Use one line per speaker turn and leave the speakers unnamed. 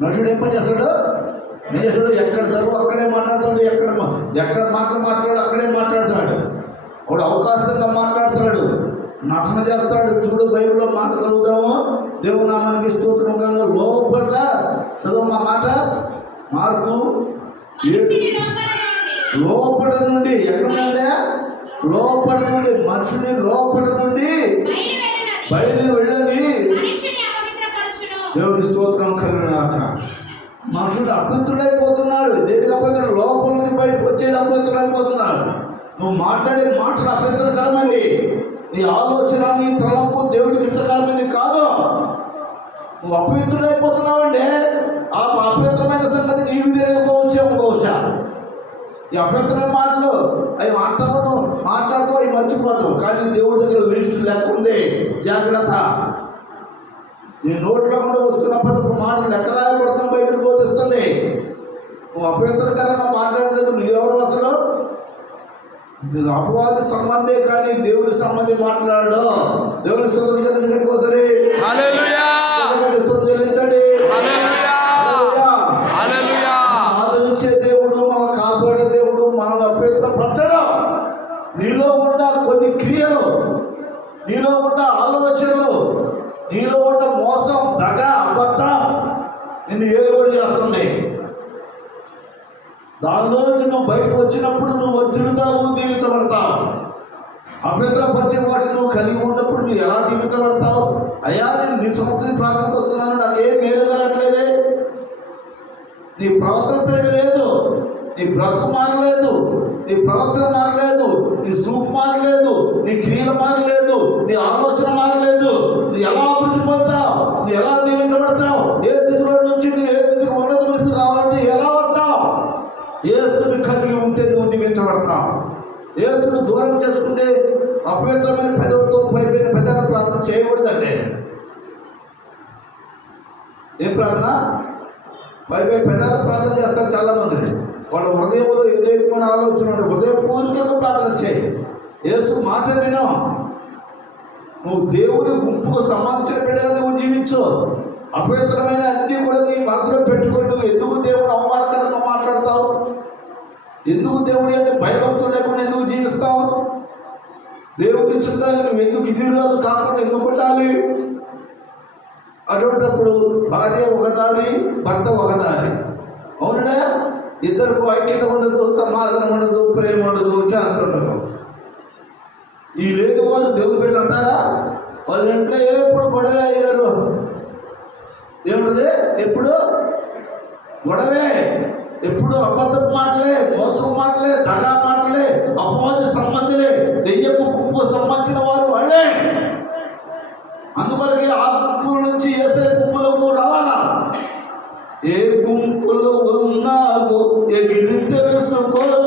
మనుషుడు ఏం పని చేస్తాడు? ఏం చేస్తాడు? ఎక్కడ తరువు అక్కడే మాట్లాడతాడు ఎక్కడ ఎక్కడ మాటలు మాట్లాడు అక్కడే మాట్లాడతాడు వాడు అవకాశంగా మాట్లాడతాడు నటన చేస్తాడు. చూడు బైబిల్లో మాట చదువుదాము. దేవుడు నామానికి స్తోత్రం కనుక లోపల చదువు మా మాట? మార్పు
లోపల నుండి
లోపల నుండి ఎక్కడ నుండి లోపల నుండి. మనుషుని లోపల నుండి
బయలు
వెళ్ళని దేవుడి స్తోత్రం కలిగినాక మనుషుడు అపవిత్రుడైపోతున్నాడు దేనికి అపవిత్రుడు లోపల నుంచి బయటకు వచ్చేది అపవిత్రుడైపోతున్నాడు నువ్వు మాట్లాడే మాటలు అపవిత్రకరమైనది నీ ఆలోచన నీ తలంపు దేవుడికి ఇష్టకరమైనది కాదు. నువ్వు అపవిత్రుడైపోతున్నావంటే ఆ అపవిత్రమైన సంగతి నీకు తెలియకపోవచ్చేమో బహుశా. ఈ అభ్యంతరమైన మాటలు అవి మాట్లాడదు మాట్లాడదు అవి మర్చిపోతావు. కానీ దేవుడి దగ్గర లిస్ట్ లేకుంది జాగ్రత్త. నీ నోట్లో కూడా వస్తున్న పదపు మాటలు లెక్క రాయబడుతున్న బయటకు బోధిస్తుంది. నువ్వు అభ్యంతరకరంగా మాట్లాడలేదు నువ్వెవరు అసలు? అపవాది సంబంధే కానీ దేవుడి సంబంధి మాట్లాడు దేవుని స్తోత్రం చెల్లించండి ఒకసారి.
హల్లెలూయా!
దేవుని స్తోత్రం చెల్లించండి. ఆదరించే దేవుడు మనం కాపాడే దేవుడు మనం అభ్యంతరపరచడం. నీలో ఉన్న కొన్ని క్రియలు నీలో ఉన్న నిన్ను ఏలుబడి చేస్తుంది. దానిలో నుంచి నువ్వు బయటకు వచ్చినప్పుడు నువ్వు వర్తిడుతావు దీవించబడతావు. అభ్యంతరపరిచే వాటిని నువ్వు కలిగి ఉన్నప్పుడు నువ్వు ఎలా దీవించబడతావు? అయ్యా నేను నీ సంవత్సరం ప్రార్థనకు వస్తున్నాను నాకేం మేలు కలగట్లేదే నీ ప్రవర్తన సరిగా లేదు నీ బ్రతుకు మారలేదు నీ ప్రవర్తన మారలేదు నీ సూపు మారలేదు నీ క్రియలు మారలేదు నీ ఆలోచన ఉంటే నువ్వు దీవించబడతావు ఏసుని దూరం చేసుకుంటే అపవిత్రమైన పెదవులతో పైపోయిన పెద్దలు ప్రార్థన చేయకూడదండి. ఏం ప్రార్థన? పై పెద్దలు ప్రార్థన చేస్తారు చాలామంది. వాళ్ళ హృదయంలో ఏదైనా ఆలోచన ఉంటే హృదయపూర్వకంగా ప్రార్థన చేయి. యేసు మాట విను. నువ్వు దేవుడి గుంపుకు సంబంధించిన బిడ్డగా నువ్వు జీవించు అపవిత్రమైన అన్నీ కూడా నీ మనసులో పెట్టుకొని నువ్వు ఎందుకు దేవుడు అవమానకరంగా ఎందుకు దేవుడి అంటే భయభక్తులు లేకుండా ఎందుకు జీవిస్తావు? దేవుడి చిత్తాన్ని నువ్వు ఎందుకు ఇది కాకుండా ఎందుకు ఉండాలి అటువంటిప్పుడు భార్య ఒక దారి భర్త ఒక దారి. అవునడా ఇద్దరికి ఐక్యత ఉండదు సమాధానం ఉండదు ప్రేమ ఉండదు శాంతి ఉండదు. ఈ లేని వాళ్ళు దేవుని బిడ్డలు అంటారా? వాళ్ళ ఇంట్లో ఎప్పుడు గొడవ అయ్యారు? ఏమిటది? ఎప్పుడు? గొడవే. ఎప్పుడు అబద్ధపు మాట i'm socorro.